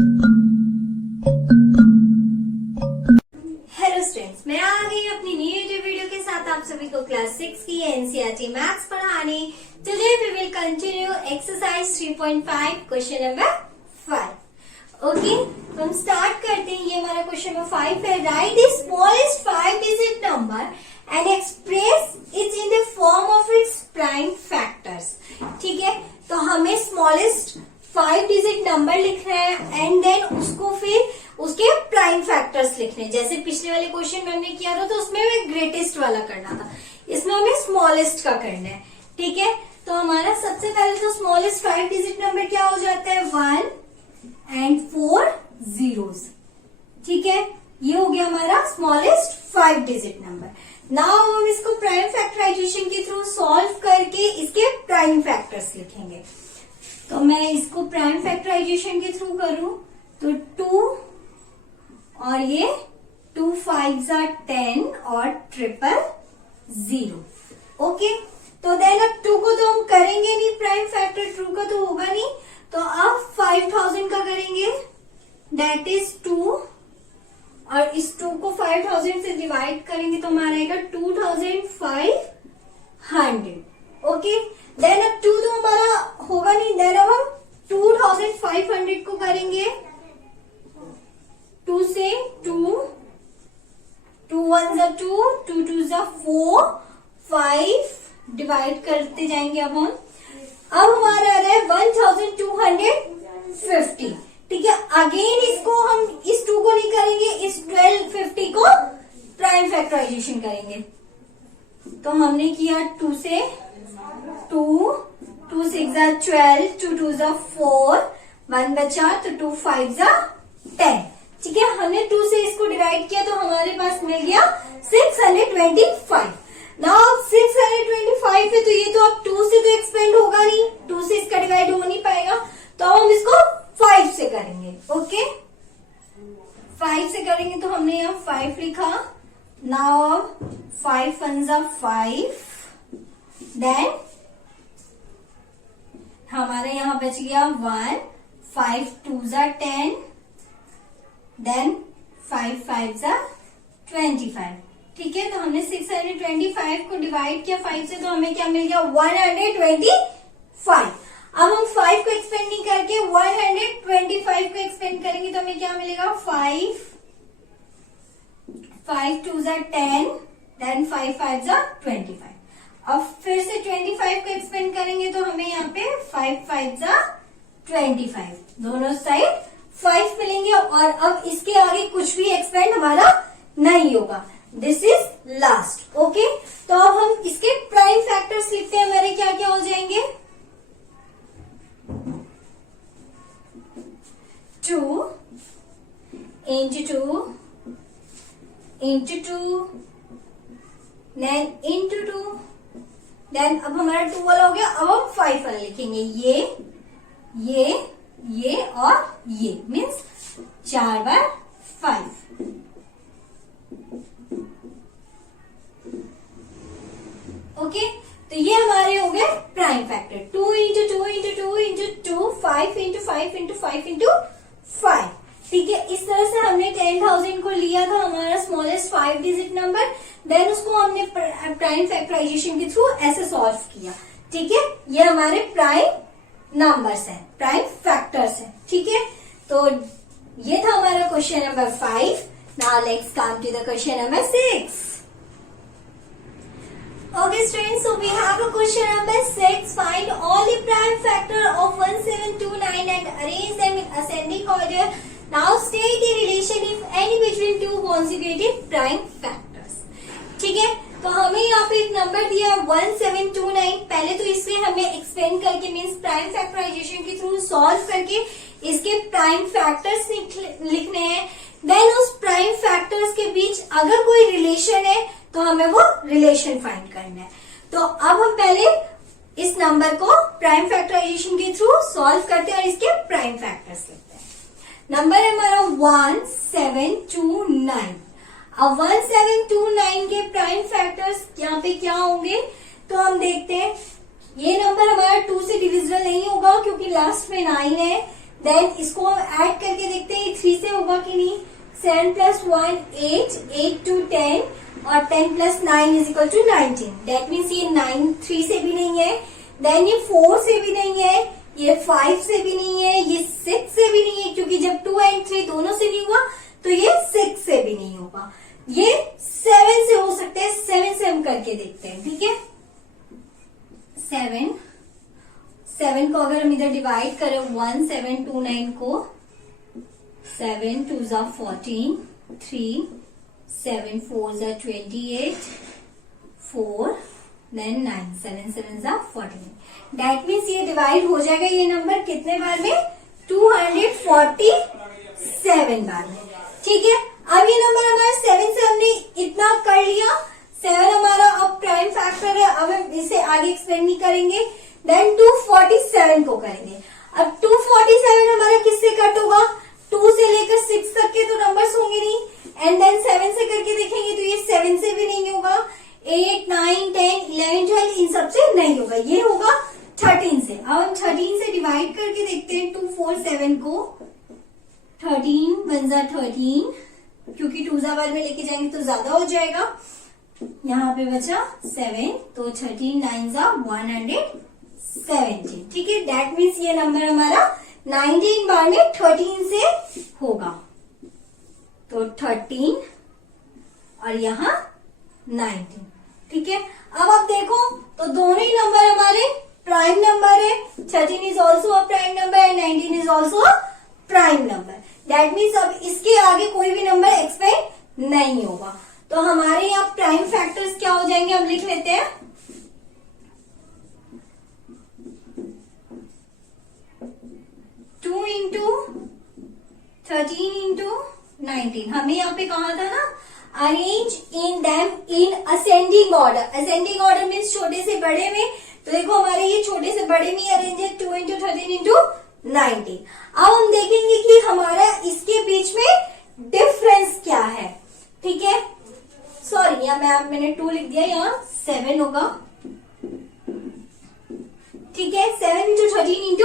Hello students, मैं आ गई अपनी न्यू यूट्यूब वीडियो के साथ आप सभी को क्लास 6 की एनसीईआरटी मैथ्स पढ़ाने। Today we will continue exercise 3.5 question number 5। Okay, तो हम स्टार्ट करते हैं। ये हमारा क्वेश्चन नंबर 5 है। Right the smallest 5 digit number and express it in the form of its prime factors. ठीक है, तो हमें स्मॉलेस्ट 5 डिजिट नंबर लिखना है एंड देन उसको फिर उसके प्राइम फैक्टर्स लिखने। जैसे पिछले वाले क्वेश्चन में हमने किया था, तो उसमें हमें ग्रेटेस्ट वाला करना था, इसमें हमें स्मॉलेस्ट का करना है। ठीक है, तो हमारा सबसे पहले तो स्मॉलेस्ट 5 डिजिट नंबर क्या हो जाता है, 1 एंड 4 zeros। ठीक है, ये हो गया हमारा स्मॉलेस्ट 5 डिजिट नंबर। नाउ हम इसको प्राइम फैक्टराइजेशन के थ्रू सॉल्व करके इसके प्राइम फैक्टर्स लिखेंगे। तो मैं इसको प्राइम फैक्टराइजेशन के थ्रू करूं तो 2 और ये 2 5s are 10 और 000। ओके, तो देन अब 2 को तो हम करेंगे नहीं, प्राइम फैक्टर 2 का तो होगा नहीं, तो अब 5000 का करेंगे, दैट इज 2 और इस 2 को 5000 से डिवाइड करेंगे तो हमारा आएगा 2500। ओके, देन अब 2 तो हमारा होगा नहीं, देन अब हम 2500 को करेंगे 2 से 2 1s are 2 2 2s are 4 5 divide करते जाएंगे। अब हमारा आ रहा है 1250। ठीक है, अगेन इसको हम इस 2 को नहीं करेंगे, इस 1250 को प्राइम फैक्टराइजेशन करेंगे। तो हमने किया 2 से 2 2 6s are 12 2 2s are 4 1 बचा तो 2 5s are 10। ठीक है, हमने 2 से इसको डिवाइड किया तो हमारे पास मिल गया 625। नाउ 625 है, तो ये तो अब 2 से तो एक्सपेंड होगा नहीं, 2 से इसका डिवाइड हो नहीं पाएगा, तो हम इसको 5 से करेंगे। ओके, 5 से करेंगे तो हमने यहाँ 5 लिखा। नाउ 5 1s are 5, देन हमारे यहाँ बच गया 1 5 2s are 10, then 5 5s are 25। ठीक है, तो हमने 625 को डिवाइड किया 5 से, तो हमें क्या मिल गया 125। अब हम 5 को एक्सपेंड नहीं करके 125 को एक्सपेंड करेंगे तो हमें क्या मिलेगा 5 2s are 10, then 5 5s are 25। अब फिर से 25 को एक्सपेंड करेंगे तो हमें यहाँ पे 5 5s are 25, दोनों साइड 5 मिलेंगे और अब इसके आगे कुछ भी एक्सपेंड हमारा नहीं होगा। This is last. ओके, तो अब हम इसके प्राइम फैक्टर्स लिखते हैं। हमारे क्या क्या हो जाएंगे, 2 into 2 into 2 then into 2, then अब हमारा 2 वाला हो गया। अब हम 5 वाला लिखेंगे, ये और ये मीन्स 4 बार 5। ओके, तो ये हमारे हो गए prime factor. 2 into 2 into 2 into 2 5 into 5 into 5 into 5। ठीक है, इस तरह से हमने 10,000 को लिया था हमारा स्मॉलेस्ट 5 डिजिट नंबर, देन उसको हमने प्राइम फैक्टराइजेशन के थ्रू ऐसे सॉल्व किया। ठीक है, ये हमारे प्राइम नंबर्स हैं, प्राइम फैक्टर्स हैं। ठीक है, तो ये था हमारा question number 5। Now let's come to the question number 6। Okay students, so we have a question number 6. Find all the prime factor of 1729 and arrange them in ascending order. Now state the relation if any between two consecutive prime factors. ठीक है, तो हमें यहाँ पे एक number दिया 1729। पहले तो इसे हमें एक्सपेंड करके मीन्स प्राइम फैक्टराइजेशन के थ्रू सॉल्व करके इसके प्राइम फैक्टर्स लिखने हैं। देन उस प्राइम फैक्टर्स के बीच अगर कोई रिलेशन है तो हमें वो रिलेशन फाइंड करना है। तो अब हम पहले इस नंबर को प्राइम फैक्टराइजेशन के थ्रू सॉल्व करते हैं और इसके प्राइम फैक्टर्स लिखते हैं। नंबर है हमारा 1729। अब 1729 के प्राइम फैक्टर्स यहाँ पे क्या होंगे, तो हम देखते हैं ये नंबर हमारा 2 से डिविजिबल नहीं होगा क्योंकि लास्ट में 9 है। देन इसको हम ऐड करके देखते हैं 3 से होगा कि नहीं। 7 + 1 8, 8 to 10 और 10 + 9 is equal to 19। That means ये 9 3 से भी नहीं है, देन ये 4 से भी नहीं है, ये 5 से भी नहीं है, ये 6 से भी नहीं है, क्योंकि जब 2 और 3 दोनों से नहीं हुआ तो ये 6 से भी नहीं होगा। ये 7 से हो सकते हैं, 7 से हम करके देखते हैं, ठीक है। 7 को अगर हम इधर डिवाइड करें 1 7 2 9 को, 7 2 = 14, 3 7 4 = 28, 4 देन 9 7 7 = 14। दैट मीन्स ये डिवाइड हो जाएगा ये नंबर कितने बार में, 247 बार में, ठीक है। अब ये नंबर हमारा 7 से हमने इतना कर लिया, 7 हमारा अब प्राइम फैक्टर है, अब हम इसे आगे एक्सप्लेन नहीं करेंगे। देन 247 को करेंगे। अब 247 हमारा किससे कट होगा, 2 से लेकर 6 तक के तो नंबर्स होंगे नहीं, एंड देन 7 से करके देखेंगे तो ये 7 से भी नहीं होगा, 8 9 10 11 12 इन सब से नहीं होगा, ये होगा 13 से। अब हम 13 से डिवाइड करके देखते हैं 247 को। 13 1 = 13, क्योंकि 2 बार में लेके जाएंगे तो ज्यादा हो जाएगा, यहाँ पे बचा 7, तो 13 9 = 117, ठीक है। दैट मीन्स ये नंबर हमारा 19 बार में 13 से होगा, तो 13 और यहाँ 19, ठीक है। अब आप देखो तो दोनों ही नंबर हमारे प्राइम नंबर है, 13 is also a prime number and 19 is also a prime number. That means अब इसके आगे कोई भी नंबर एक्सपेक्ट नहीं होगा, तो हमारे यहाँ प्राइम फैक्टर्स क्या हो जाएंगे, हम लिख लेते हैं। 2 × 13 × 19। हमें यहाँ पे कहा था ना, arrange in them in ascending order. Ascending order means छोटे से बड़े में, तो देखो हमारे ये छोटे से बड़े में अरेंज है, 2 × 13 × 19। अब हम देखेंगे कि हमारा इसके बीच में डिफरेंस क्या है, ठीक है। सॉरी यहाँ मैंने 2 लिख दिया, यहाँ 7 होगा, ठीक है। 7 × 13 ×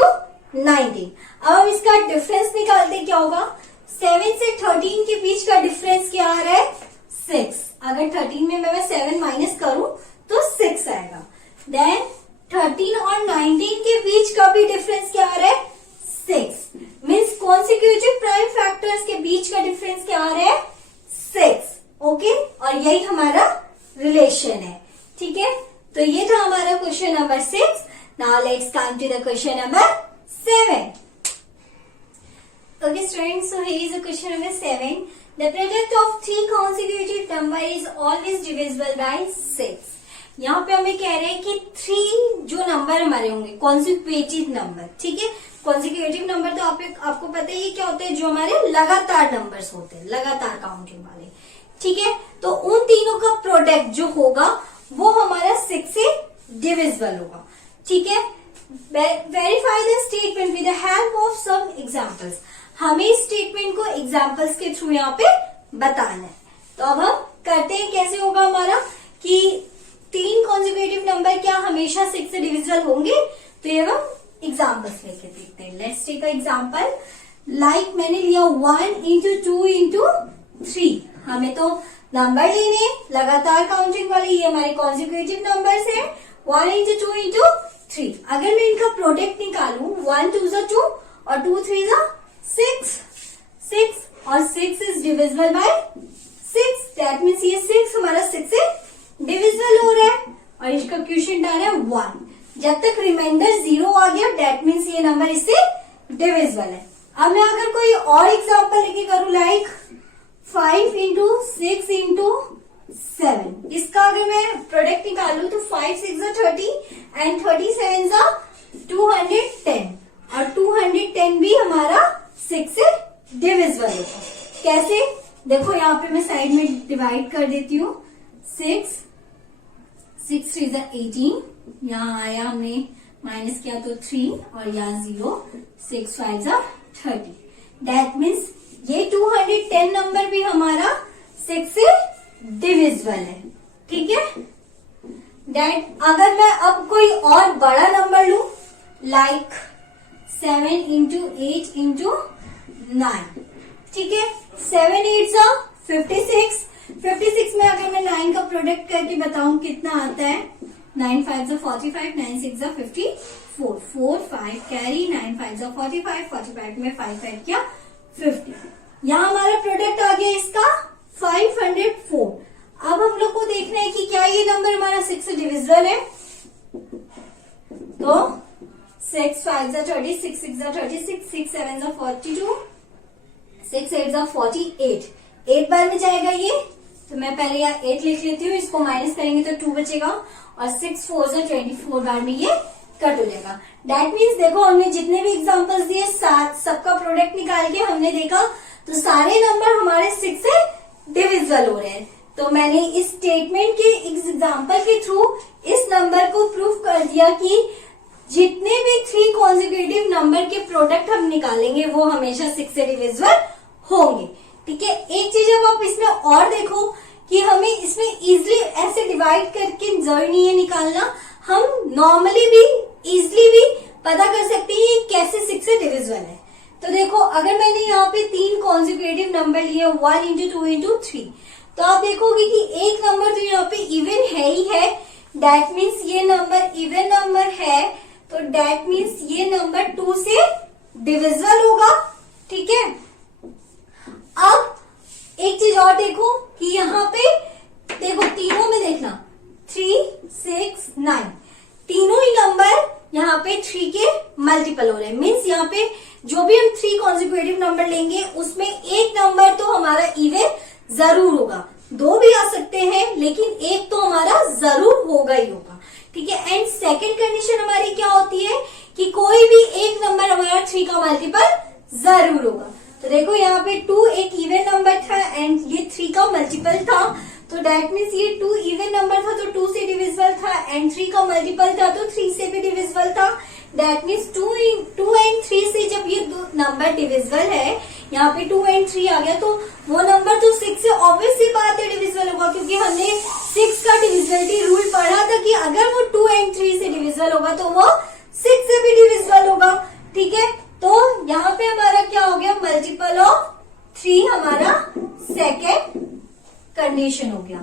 19। अब हम इसका डिफरेंस निकालते, क्या होगा, 7 से 13 के बीच का डिफरेंस क्या आ रहा है, 6। अगर 13 में मैं 7 माइनस करूं तो 6 आएगा। देन 13 और 19 के बीच का भी डिफरेंस क्या आ रहा है, 6। मीन्स कॉन्सिक्यूटिव प्राइम फैक्टर्स के बीच का डिफरेंस क्या आ रहा है, 6, ओके। और यही हमारा रिलेशन है, ठीक है। तो ये था हमारा question number 6। Now let's come to the question number 7. Okay students, so here is the question number 7. The product of 3 consecutive number is always divisible by 6. यहाँ पे हमें कह रहे हैं कि 3 जो नंबर हमारे होंगे कॉन्सिक्यूटिव नंबर, ठीक है। कॉन्सिक्यूटिव नंबर तो आपको पता ही क्या होते हैं, जो हमारे लगातार नंबर्स होते हैं, लगातार काउंटिंग वाले, ठीक है। तो उन तीनों का प्रोडक्ट जो होगा वो हमारा 6 से डिविजिबल होगा, ठीक है। Verify the statement with the help of some examples. हमें इस स्टेटमेंट को एग्जांपल्स के थ्रू यहाँ पे बताना है। तो अब हम करते हैं, कैसे होगा हमारा कि 3 कॉन्जिक्यूटिव नंबर क्या हमेशा 6 से डिविजिबल होंगे, तो ये हम एग्जांपल्स लेके देखते हैं। Let's take a example, like मैंने लिया 1 × 2 × 3। हमें तो नंबर लेने लगातार काउंटिंग वाले, ये हमारे कॉन्जिक्यूटिव नंबर्स है, 1 × 2 × 3। अगर मैं इनका प्रोडक्ट निकालूं, 1 2 = 2 और 2 3 = 6 और 6 is divisible by 6। That means ये 6 हमारा 6 से डिविजिबल हो रहा है, और इसका क्वेश्चन डाल है 1। जब तक रिमाइंडर 0 आ गया, दैट मीन्स ये नंबर इससे डिविजिबल है। अब मैं अगर कोई और एग्जांपल लेके करूं, लाइक 5 × 6 × 7। इसका अगर मैं प्रोडक्ट निकालू तो 5 6 = 30 एंड 37 = 210, और 210 भी हमारा 6 से डिविजिबल होगा। कैसे, देखो यहाँ पे मैं साइड में डिवाइड कर देती हूँ। 6 3 = 18, यहाँ आया हमने माइनस किया तो 3 और यहाँ 0, 6 5 = 30। दैट मीन्स ये 210 नंबर भी हमारा 6 से डिविजिबल है, ठीक है। दैट अगर मैं अब कोई और बड़ा नंबर लू, लाइक 7 इंटू 8 इंटू 9, ठीक है। 7 8 56, 56 में अगर मैं 9 का प्रोडक्ट करके बताऊं कितना आता है, 9 5 45, 9 6 54, 4 5 कैरी, 9 5 45, 45 में 5 ऐड किया 50। यहाँ हमारा प्रोडक्ट आ गया इसका 504। अब हम लोग को देखना है कि क्या ये नंबर हमारा 6 से डिविजिबल है। तो 6 5 36, 6 36, 6 7 42, 6 8 48, 8 बार में जाएगा ये, तो मैं पहले यहाँ 8 लिख लेती हूँ, इसको माइनस करेंगे तो 2 बचेगा, और 6 4 24 बार में ये कट हो जाएगा। दैट मीन्स देखो हमने जितने भी एग्जांपल्स दिए सबका प्रोडक्ट निकाल के हमने देखा तो सारे नंबर हमारे 6 से डिविजिबल हो रहे हैं। तो मैंने इस स्टेटमेंट के एग्जांपल के थ्रू इस नंबर को प्रूव कर दिया कि जितने भी 3 कॉन्जिक्यूटिव नंबर के प्रोडक्ट हम निकालेंगे वो हमेशा 6 से डिविजिबल होंगे, ठीक है। एक चीज अब आप इसमें और देखो कि हमें इसमें इजिली ऐसे डिवाइड करके जरूरी नहीं है निकालना, हम नॉर्मली भी इजिली भी पता कर सकते हैं कैसे 6 से डिविजिबल है। तो देखो अगर मैंने यहाँ पे 3 कॉन्जिक्यूटिव नंबर लिए 1 इंटू 2 इंटू 3, तो आप देखोगे कि एक नंबर तो यहाँ पे इवन है ही है, दैट मीन्स ये नंबर इवन नंबर है, तो दैट मीन्स ये नंबर 2 से डिविजिबल होगा, ठीक है। अब एक चीज और देखो कि यहाँ पे देखो तीनों में देखना 3 6 9 तीनों ही नंबर यहाँ पे 3 के मल्टीपल हो रहे हैं। मीन्स यहाँ पे जो भी हम 3 कॉन्जिक्यूटिव नंबर लेंगे उसमें एक नंबर तो हमारा इवन जरूर होगा, 2 भी आ सकते हैं लेकिन एक तो हमारा जरूर होगा ही होगा, ठीक है। एंड सेकेंड कंडीशन हमारी क्या होती है कि कोई भी एक नंबर हमारा 3 का मल्टीपल जरूर होगा। तो देखो यहाँ पे 2 एक इवन नंबर था एंड ये 3 का मल्टीपल था, तो दैट मीन्स ये 2 इवन नंबर था तो 2 से डिविजिबल था, एंड 3 का मल्टीपल था तो 3 से भी डिविजिबल था। दैट मीन्स 2 एंड 3 से जब ये दो नंबर डिविजिबल है, यहाँ पे 2 एंड 3 आ गया, तो वो नंबर तो 6 से ऑब्वियसली बात है डिविजिबल होगा, क्योंकि हमने 6 का डिविजिबिलिटी रूल पढ़ा था कि अगर वो 2 एंड 3 से डिविजिबल होगा तो वो 6 से भी डिविजिबल होगा, ठीक है। तो यहाँ पे हमारा क्या हो गया, मल्टीपल ऑफ 3 हमारा सेकेंड कंडीशन हो गया।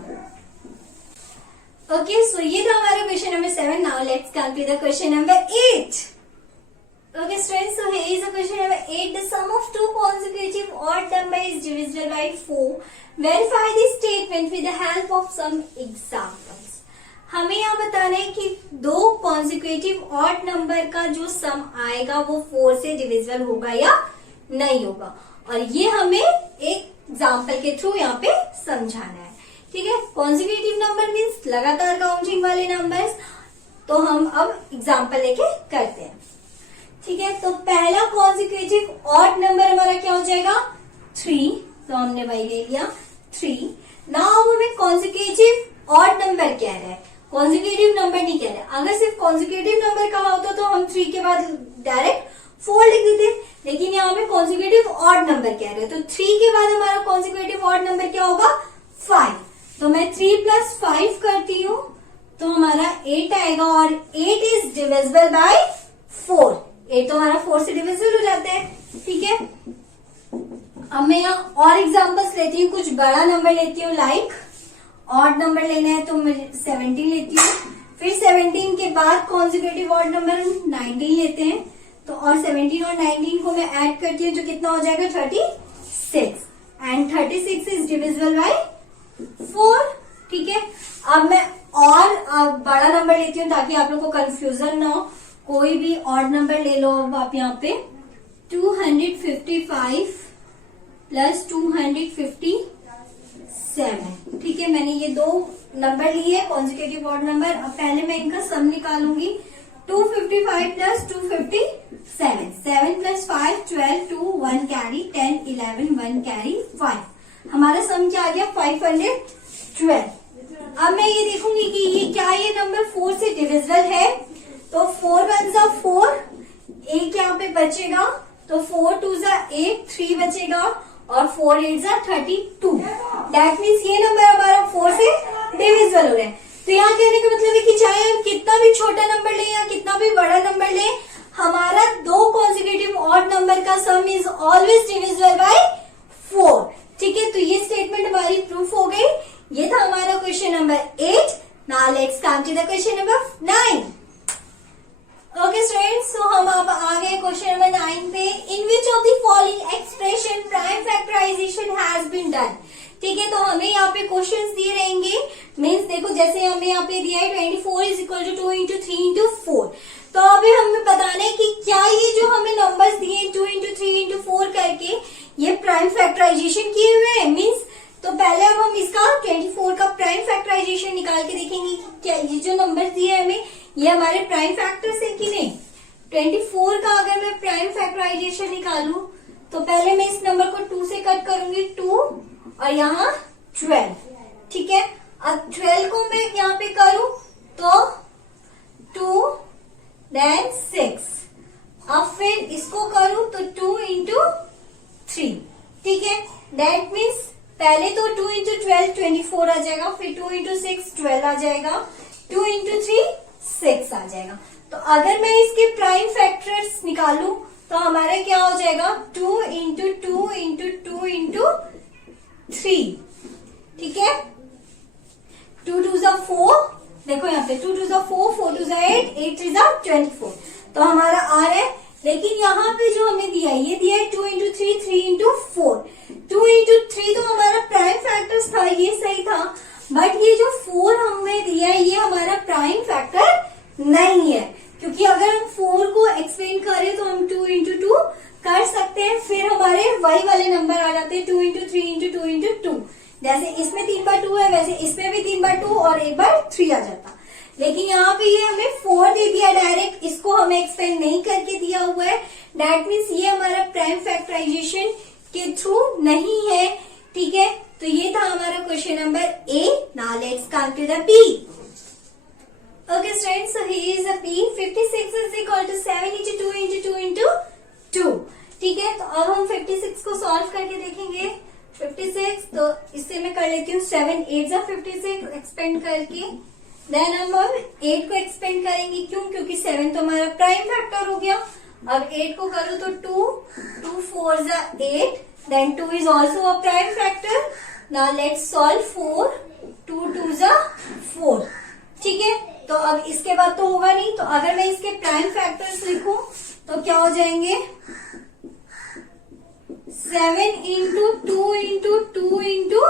ओके, सो ये था हमारा question number 7। Now let's come to the question number 8। Okay students, so here is the question number 8. The sum of 2 consecutive odd number is divisible by 4. Verify this statement with the help of some examples. हमें यहाँ बताना है कि 2 consecutive odd number का जो सम आएगा वो 4 से डिविजिबल होगा या नहीं होगा, और ये हमें एक एग्जाम्पल के थ्रू यहाँ पे समझाना है, ठीक है। कॉन्जिक्यूटिव नंबर मीन्स लगातार काउंटिंग वाले नंबर्स, तो हम अब एग्जाम्पल लेके करते हैं, ठीक है। तो पहला कॉन्जिक्यूटिव ऑड नंबर हमारा क्या हो जाएगा, 3, तो हमने वही ले लिया 3। नाउ हमें कॉन्जिक्यूटिव ऑड नंबर कह रहा है, कॉन्जिक्यूटिव नंबर नहीं कह रहा है। अगर सिर्फ कॉन्जिक्यूटिव नंबर कहा होता तो हम 3 के बाद डायरेक्ट 4 लिख देते, लेकिन यहाँ पे कॉन्जिक्यूटिव ऑड नंबर कह रहे हैं, तो 3 के बाद हमारा कॉन्जिक्यूटिव ऑड नंबर क्या होगा, 5। तो मैं 3 + 5 करती हूँ तो हमारा 8 आएगा, और 8 इज डिविजिबल बाय 4। 8 तो हमारा 4 से डिविजिबल हो जाता है, ठीक है। अब मैं यहाँ और एग्जांपल्स लेती हूँ, कुछ बड़ा नंबर लेती हूँ, लाइक ऑड नंबर लेना है तो मैं 17 लेती हूँ, फिर 17 के बाद कॉन्जिक्यूटिव ऑड नंबर 19 लेते हैं, तो और 17 और 19 को मैं ऐड करती हूँ जो कितना हो जाएगा 36, एंड 36 इज डिविजिबल बाय 4, ठीक है। अब मैं और बड़ा नंबर लेती हूँ ताकि आप लोग को कंफ्यूजन ना हो, कोई भी ऑड नंबर ले लो। अब आप यहाँ पे 255 + 257, ठीक है। मैंने ये 2 नंबर लिए कॉन्जिक्यूटिव ऑड नंबर। अब पहले मैं इनका सम निकालूंगी, 255 + 257, 7 + 5 12, 2 1 कैरी, 10 11 1 कैरी 5, हमारा सम क्या आ गया 512। अब मैं ये देखूंगी कि ये क्या ये नंबर 4 से डिविजिबल है, तो 4 1 = 4, एक यहाँ पे बचेगा, तो 4 2 = 8, 3 बचेगा, और 4 8 = 32। दैट मीन्स ये नंबर हमारा 4 से डिविजिबल हो रहा है। तो यहाँ कहने का मतलब है कि चाहे हम कितना भी छोटा नंबर लें या कितना भी बड़ा नंबर लें, हमारा दो कॉन्जिक्यूटिव ऑड नंबर का सम इज ऑलवेज डिविजिबल बाय 4। ठीक है, तो ये स्टेटमेंट हमारी प्रूफ हो गई। ये था हमारा question number 8। Now let's come to the question number 9। Okay students, तो हम अब आ गए क्वेश्चन नंबर 9 पे। In which of the following expression prime factorisation has been done. ठीक है, तो हमें यहाँ पे क्वेश्चंस दिए रहेंगे। मीन्स देखो, जैसे हमें यहाँ पे दिया है 24 is equal to 2 into 3 into 4। तो अभी हमें बताना है कि क्या ये जो हमें नंबर्स दिए 2 इंटू 3 इंटू 4 करके ये प्राइम फैक्टराइजेशन किए हुए हैं। मीन्स तो पहले अब हम इसका 24 का प्राइम फैक्टराइजेशन निकाल के देखेंगे कि क्या ये जो नंबर दिए हमें ये हमारे प्राइम फैक्टर्स है कि नहीं। 24 का अगर मैं प्राइम फैक्टराइजेशन निकालूं तो पहले मैं इस नंबर को 2 से कट करूंगी, 2 और यहाँ 12। ठीक है, अब 12 को मैं यहाँ पे करूं तो 2 देन 6। अब फिर इसको करूं तो 2 इंटू 3। ठीक है, दैट मीन्स पहले तो 2 इंटू 12 24 आ जाएगा, फिर 2 इंटू 6 12 आ जाएगा, 2 इंटू 3 6 आ जाएगा। तो अगर मैं इसके प्राइम फैक्टर्स निकालूं तो हमारा क्या हो जाएगा 2 इंटू 2 इंटू 2 इंटू 3। ठीक है, 2 2 जा 4, देखो यहाँ पे 2 2 जा 4, 4 2 जा 8, 8 3 जा 24। तो हमारा आ रहा है, लेकिन यहाँ पे जो हमें दिया है ये दिया है 2 इंटू 3 3 इंटू 4। 2 इंटू 3 तो हमारा प्राइम फैक्टर्स था, ये सही था, बट ये जो 4 हमें दिया है ये हमारा प्राइम फैक्टर नहीं है। क्योंकि अगर हम 4 को एक्सपेंड करें तो हम 2 इंटू 2 कर सकते हैं, फिर हमारे वही वाले नंबर आ जाते हैं 2 इंटू 3 इंटू 2 इंटू 2। जैसे इसमें 3 बार 2 है वैसे इसमें भी 3 बार 2 और 1 बार 3 आ जाता। लेकिन यहाँ पे ये हमें 4 दे दिया डायरेक्ट, इसको हमें एक्सपेंड नहीं करके दिया हुआ है। दैट मीन्स ये हमारा प्राइम फैक्टराइजेशन के थ्रू नहीं है। ठीक है, तो ये था हमारा question number A. Now let's come to the B. Okay students, so here is the B. 56 is equal to 7 into 2 into 2 into 2। ठीक है, तो अब हम 56 को सॉल्व करके देखेंगे। 56 तो इससे मैं कर लेती हूँ 7 8 जा 56 एक्सपेंड करके, देन हम 8 को एक्सपेंड करेंगे। क्यों? क्योंकि 7 तो हमारा प्राइम फैक्टर हो गया। अब 8 को करूँ तो 2 2 4 जा 8, then 2 is also a prime factor. Now let's solve 4, 2 2 जा 4। ठीक है, तो अब इसके बाद तो होगा नहीं, तो अगर मैं इसके प्राइम फैक्टर्स लिखूं तो क्या हो जाएंगे 7 इंटू 2 इंटू 2 इंटू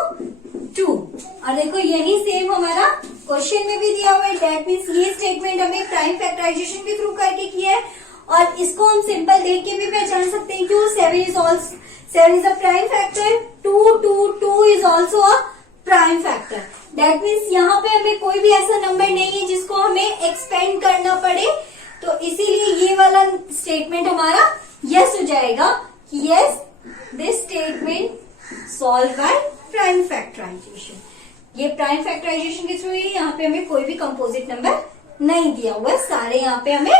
2। और देखो यही सेम हमारा क्वेश्चन में भी दिया हुआ है। दैट मीन्स ये स्टेटमेंट हमें प्राइम फैक्टराइजेशन के थ्रू करके किया है, और इसको हम सिंपल देख के भी पहचान सकते हैं क्यों 7 is a prime factor, 2 2 2 is also a prime factor. That means यहाँ पे हमें कोई भी ऐसा नंबर नहीं है जिसको हमें एक्सपेंड करना पड़े, तो इसीलिए ये वाला स्टेटमेंट हमारा यस हो जाएगा कि yes this statement solve by prime factorization. ये प्राइम फैक्टराइजेशन के थ्रू ही, यहाँ पे हमें कोई भी कंपोजिट नंबर नहीं दिया हुआ है, सारे यहाँ पे हमें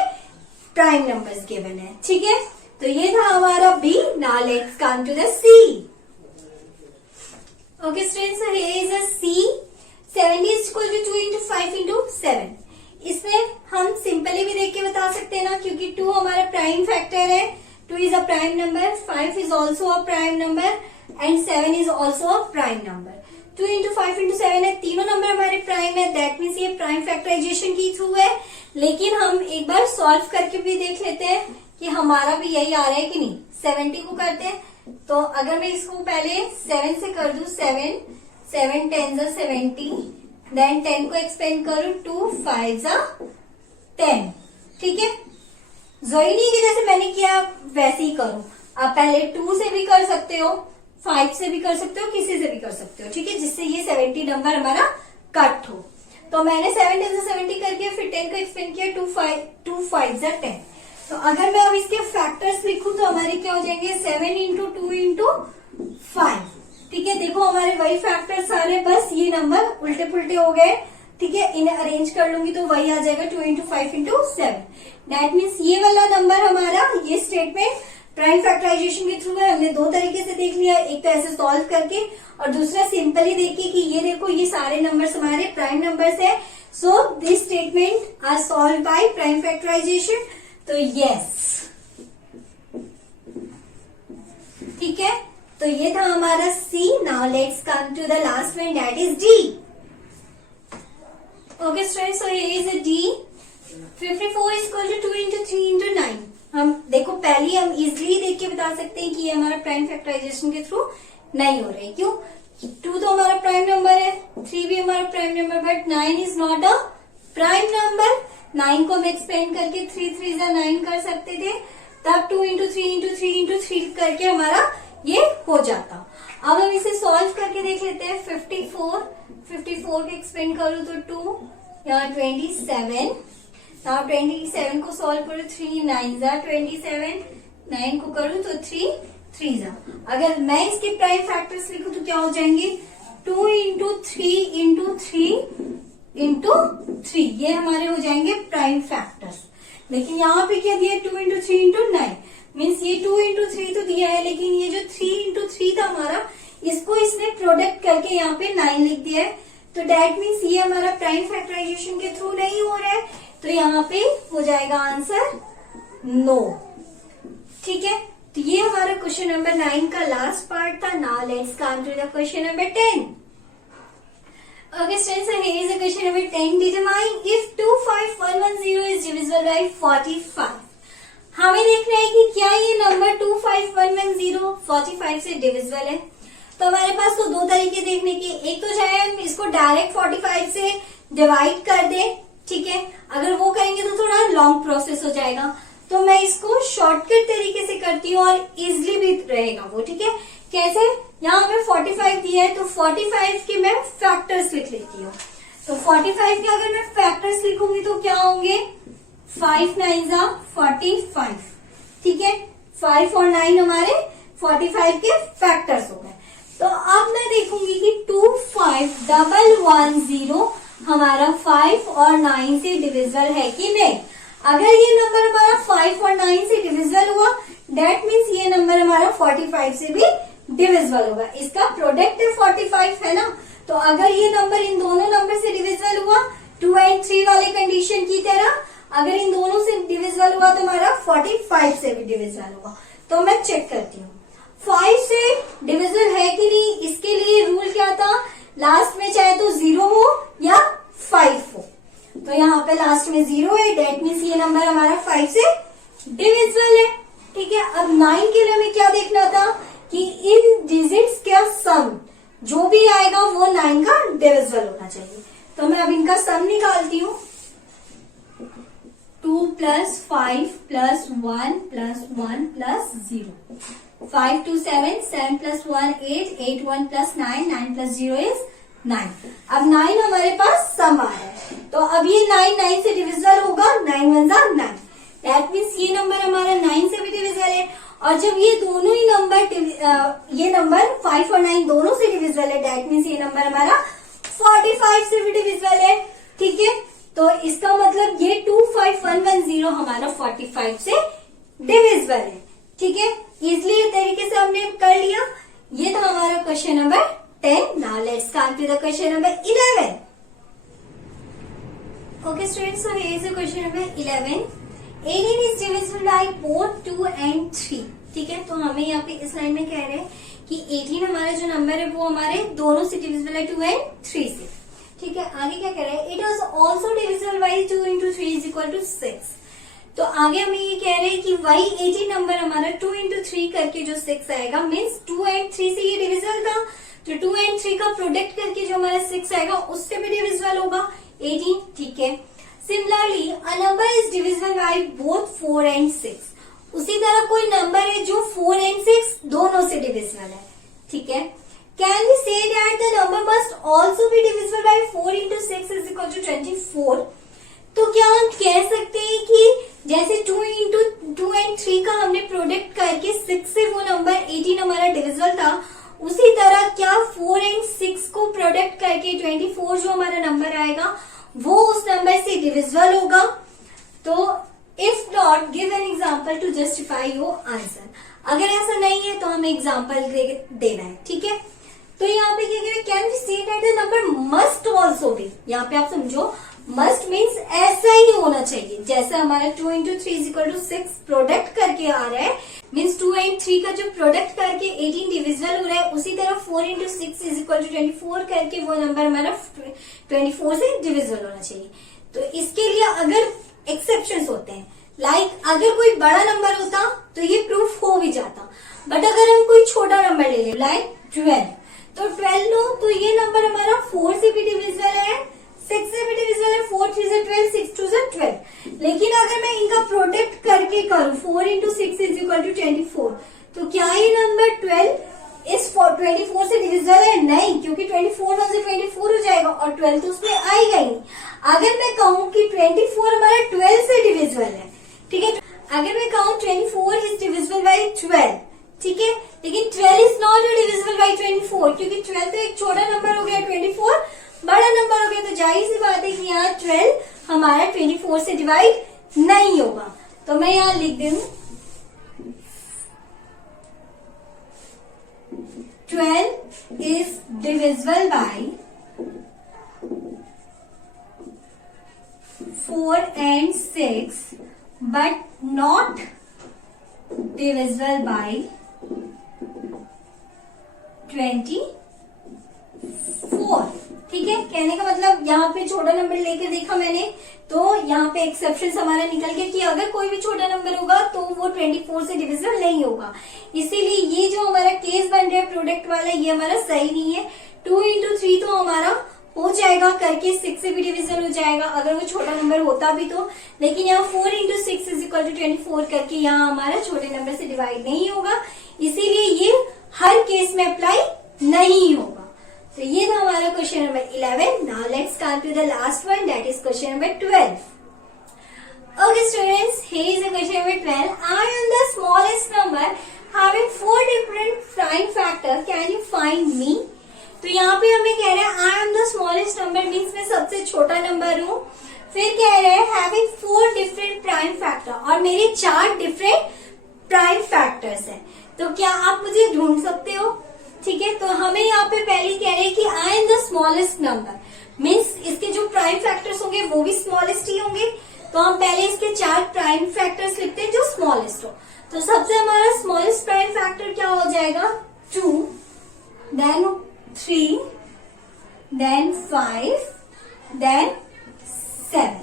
प्राइम नंबर्स गिवन है। ठीक है, तो ये था हमारा B. Now let's come to the C. Okay students, so here is a C. 70 is equal to 2 into 5 into 7। इसमें हम सिंपली भी देख के बता सकते हैं ना, क्योंकि 2 हमारा प्राइम फैक्टर है, 2 is a prime number, 5 is also a prime number and 7 is also a prime number. 2 into 5 into 7 है, तीनों नंबर हमारे प्राइम है। दैट मीन्स ये प्राइम फैक्टराइजेशन की थ्रू है। लेकिन हम एक बार सॉल्व करके भी देख लेते हैं कि हमारा भी यही आ रहा है कि नहीं। 70 को करते हैं, तो अगर मैं इसको पहले 7 से कर दूं, 7 7 10 जा 70, देन 10 को एक्सपेंड करूं, 2 5 जा 10। ठीक है, जरूरी नहीं कि जैसे मैंने किया वैसे ही करूं, आप पहले 2 से भी कर सकते हो, 5 से भी कर सकते हो, किसी से भी कर सकते हो। ठीक है, जिससे ये 70 नंबर हमारा कट हो। तो मैंने 7 10 जा 70 करके फिर 10 को एक्सपेंड किया, 2 5 जा 10। तो अगर मैं अब इसके फैक्टर्स लिखूं तो हमारे क्या हो जाएंगे 7 इंटू 2 इंटू 5। ठीक है, देखो हमारे वही फैक्टर्स सारे, बस ये नंबर उल्टे पुल्टे हो गए। ठीक है, इन्हें अरेंज कर लूंगी तो वही आ जाएगा 2 इंटू 5 इंटू 7। दैट मीन्स ये वाला नंबर हमारा, ये स्टेटमेंट प्राइम फैक्टराइजेशन के थ्रू है। हमने दो तरीके से देख लिया, एक तो ऐसे सॉल्व करके और दूसरा सिंपली देख के कि ये देखो ये सारे नंबर्स हमारे प्राइम नंबर्स है। So this statement are solved by prime factorisation. तो यस, ठीक है। तो ये था हमारा C. Now let's come to the last one, that is D. Okay students, so here is a D. 54 is equal to 2 into 3 into 9। हम देखो पहले हम इजिली देख के बता सकते हैं कि ये हमारा प्राइम फैक्टराइजेशन के थ्रू नहीं हो रहा है। क्यों? 2 तो हमारा प्राइम नंबर है, 3 भी हमारा prime number, but 9 is not a prime number. 9 को हम एक्सपेंड करके 3 3 जा 9 कर सकते थे, तब 2 इंटू 3 इंटू 3 इंटू 3 करके हमारा ये हो जाता। अब हम इसे सॉल्व करके देख लेते हैं। 54 को एक्सपेंड करूँ तो 2, यहाँ 27। नाउ 27 को सॉल्व करूँ, 3 9 जा 27, 9 को करूँ तो 3 3 जा। अगर मैं इसके प्राइम फैक्टर्स लिखूं तो क्या हो जाएंगे? 2 इंटू 3 इंटू 3 इंटू 3, ये हमारे हो जाएंगे प्राइम फैक्टर्स। लेकिन यहाँ पे क्या दिया? 2 इंटू 3 इंटू 9, मीन्स ये 2 इंटू 3 तो दिया है, लेकिन ये जो 3 इंटू 3 था हमारा, इसको इसने प्रोडक्ट करके यहाँ पे 9 लिख दिया है। तो डेट मीन्स ये हमारा प्राइम फैक्टराइजेशन के थ्रू नहीं हो रहा है, तो यहाँ पे हो जाएगा आंसर नो। ठीक है, तो ये हमारा क्वेश्चन नंबर 9 का लास्ट पार्ट था। Now let's come to the question number 10। Okay, students, so here is the question number 10. Determine if 25110 is divisible by 45. हमें देखना है कि क्या ये नंबर 25110 45 से डिविजिबल है। तो हमारे पास तो दो तरीके देखने के, एक तो चाहे हम इसको डायरेक्ट 45 से डिवाइड कर दें, ठीक है। अगर वो करेंगे तो थोड़ा लॉन्ग प्रोसेस हो जाएगा, तो मैं इसको शॉर्टकट तरीके से करती हूँ और इजिली भी रहेगा वो, ठीक है। कैसे? यहाँ हमें 45 दिया है, तो 45 के मैं फैक्टर्स लिख लेती हूँ। तो 45 के अगर मैं फैक्टर्स लिखूंगी तो क्या होंगे? 5 9 जा 45, ठीक है। 5 और 9 हमारे 45 के फैक्टर्स हो गए। तो अब मैं देखूंगी कि 25110 हमारा 5 और 9 से डिविजिबल है कि नहीं। अगर ये नंबर हमारा 5 और 9 से डिविजिबल हुआ, डेट मीन्स ये नंबर हमारा 45 से भी डिविजिबल होगा। इसका प्रोडक्ट है 45, है ना। तो अगर ये नंबर इन दोनों नंबर से डिविजिबल हुआ, 2 और 3 वाले कंडीशन की तरह, अगर इन दोनों से डिविजिबल हुआ तो हमारा 45 से भी डिविजिबल होगा। तो मैं चेक करती हूँ 5 से डिविजिबल है कि नहीं। इसके लिए रूल क्या था? लास्ट में चाहे तो 0 हो या 5 हो। तो यहाँ पे लास्ट में 0 है, डेट मीन्स ये नंबर हमारा 5 से डिविजिबल है, ठीक है। अब 9 के लिए हमें क्या देखना था कि इन डिजिट्स का सम जो भी आएगा वो 9 का डिविजिबल होना चाहिए। तो मैं अब इनका सम निकालती हूँ। 2 + 5 + 1 + 1 + 0, 5 2 7, 7 + 1 8, 8 1 + 9, 9 + 0 is 9। अब 9 हमारे पास सम आ रहा है, तो अब ये 9 से डिविजिबल होगा, 9 1 जा 9। दैट मीन्स ये नंबर हमारा 9 से भी डिविजिबल है। और जब ये दोनों ही नंबर ये नंबर 5 और 9 दोनों से डिविजिबल है, दैट मीन्स ये नंबर हमारा 45 से भी डिविजिबल है, ठीक है। तो इसका मतलब ये 25110 हमारा 45 से डिविजिबल है, ठीक है। इजिली तरीके से हमने कर लिया। ये था हमारा question number 10। Now let's come to the question number 11। Okay students, so here is the question number 11। 18 is divisible by both 2 and 3, ठीक है। तो हमें यहाँ पे इस लाइन में कह रहे हैं कि 18 हमारा जो नंबर है वो हमारे दोनों से डिविजिबल है, 2 and 3 से, ठीक है। आगे क्या कह रहे हैं? It was also divisible by 2 × 3 = 6। तो आगे हमें ये कह रहे हैं कि वही 18 नंबर हमारा 2 × 3 करके जो 6 आएगा, मीन्स 2 and 3 से ये डिविजिबल था, तो 2 and 3 का प्रोडक्ट करके जो हमारा 6 आएगा उससे भी डिविजिबल होगा 18, ठीक है। Similarly a number is divisible by both 4 and 6। उसी तरह कोई नंबर है जो 4 and 6 दोनों से डिविजिबल है, ठीक है। Can we say that the number must also be divisible by 4 × 6 = 24। तो क्या हम कह सकते हैं कि जैसे 2 × 2 and 3 का हमने प्रोडक्ट करके 6 से वो नंबर 18 हमारा डिविजिबल था, उसी तरह क्या 4 and 6 को प्रोडक्ट करके 24 जो हमारा नंबर आएगा वो उस नंबर से डिविजिबल होगा। तो if not give an example to justify your answer. अगर ऐसा नहीं है तो हमें एग्जाम्पल देना है, ठीक है। तो यहाँ पे क्या कह रहे हैं? Can we say that the number must also be. यहाँ पे आप समझो मस्ट मीन्स ऐसा ही होना चाहिए। जैसे हमारा 2 into 3 is equal to 6 product करके आ रहा है, मीन्स 2 एंड 3 का जो प्रोडक्ट करके 18 डिविजिबल हो रहा है, उसी तरह 4 इंटू 6 इज इक्वल टू 24 करके वो नंबर हमारा 24 से डिविजिबल होना चाहिए। तो इसके लिए अगर एक्सेप्शंस होते हैं, लाइक अगर कोई बड़ा नंबर होता तो ये प्रूफ हो भी जाता, बट अगर हम कोई छोटा नंबर ले लें लाइक 12, तो 12 लो तो ये नंबर हमारा 4 से भी डिविजिबल है, 6 से भी डिविजिबल है, 4 3 से 12, 6 2 से 12। लेकिन अगर मैं इनका प्रोडक्ट करके करूं 4 इंटू 6 इज इक्वल टू 24, तो क्या ये नंबर 12 इस 24 से डिविजिबल है? नहीं, क्योंकि 24 में से 24 हो जाएगा और 12 तो उसमें आएगा ही नहीं। अगर मैं कहूं कि 24 हमारा 12 से डिविजिबल है, ठीक है, अगर मैं कहूं 24 इज डिविजिबल बाई 12, ठीक है, लेकिन 12 इज नॉट डिविजिबल बाई 24, क्योंकि 12 तो एक छोटा नंबर हो गया, 24 बड़ा नंबर हो गया, तो जाहिर सी बात है कि यहाँ 12 हमारा 24 से डिवाइड नहीं होगा। तो मैं यहाँ लिख दे दूं 12 is divisible by 4 and 6 but not divisible by 24। ठीक है, कहने का मतलब यहाँ पे छोटा नंबर लेके देखा मैंने, तो यहाँ पे एक्सेप्शन हमारा निकल गया कि अगर कोई भी छोटा नंबर होगा तो वो 24 से डिविजिबल नहीं होगा। इसीलिए ये जो हमारा केस बन रहा है प्रोडक्ट वाला, ये हमारा सही नहीं है। 2 इंटू 3 तो हमारा हो जाएगा करके, 6 से भी डिविजिबल हो जाएगा अगर वो छोटा नंबर होता भी तो, लेकिन यहाँ 4 इंटू 6 इज इक्वल टू 24 करके यहाँ हमारा छोटे नंबर से डिवाइड नहीं होगा, इसीलिए ये हर केस में अप्लाई नहीं होगा। तो ये था हमारा question number 11। Now let's come to the last one, that is question number 12। Okay students, here is the question number 12. I am the smallest number having 4 different prime factors. Can you find me? तो यहाँ पे हमें कह रहे हैं I am the smallest number means मैं सबसे छोटा नंबर हूँ। फिर कह रहे हैं having 4 different prime factor और मेरे 4 different prime factors हैं। तो क्या आप मुझे ढूंढ सकते हो? ठीक है, तो हमें यहाँ पे पहले कह रहे हैं कि I am the smallest number means इसके जो प्राइम फैक्टर्स होंगे वो भी स्मॉलेस्ट ही होंगे। तो हम पहले इसके 4 प्राइम फैक्टर्स लिखते हैं जो स्मॉलेस्ट हो। तो सबसे हमारा स्मॉलेस्ट प्राइम फैक्टर क्या हो जाएगा? 2, देन 3, देन 5, देन 7।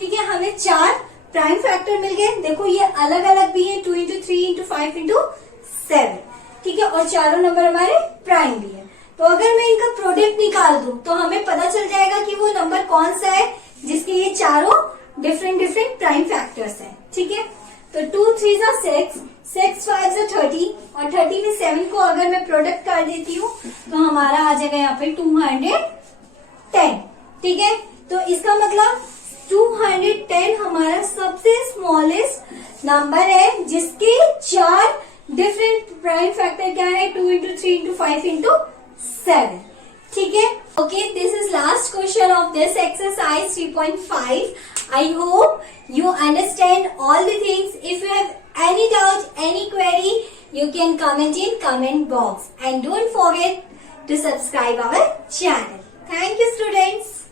ठीक है, हमें 4 प्राइम फैक्टर मिल गए। देखो ये अलग अलग भी है, 2 इंटू 3 इंटू 5 इंटू 7। ठीक है, और चारों नंबर हमारे प्राइम भी है। तो अगर मैं इनका प्रोडक्ट निकाल दूं तो हमें पता चल जाएगा कि वो नंबर कौन सा है जिसके ये चारों डिफरेंट डिफरेंट प्राइम फैक्टर्स हैं। ठीक है, तो 2 3 6, 6 5 30 और 30 में 7 को अगर मैं प्रोडक्ट कर देती हूँ तो हमारा आ जाएगा यहाँ पे 210। ठीक है, तो इसका मतलब 210 हमारा सबसे स्मॉलेस्ट नंबर है जिसके 4 डिफरेंट प्राइम फैक्टर क्या है? 2 इंटू 3 इंटू 5 इंटू 7। ठीक है, okay, this is last question of this exercise 3.5. I hope you understand all the things. If you have any doubt, any query, you can comment in comment box and don't forget to subscribe our channel. Thank you students.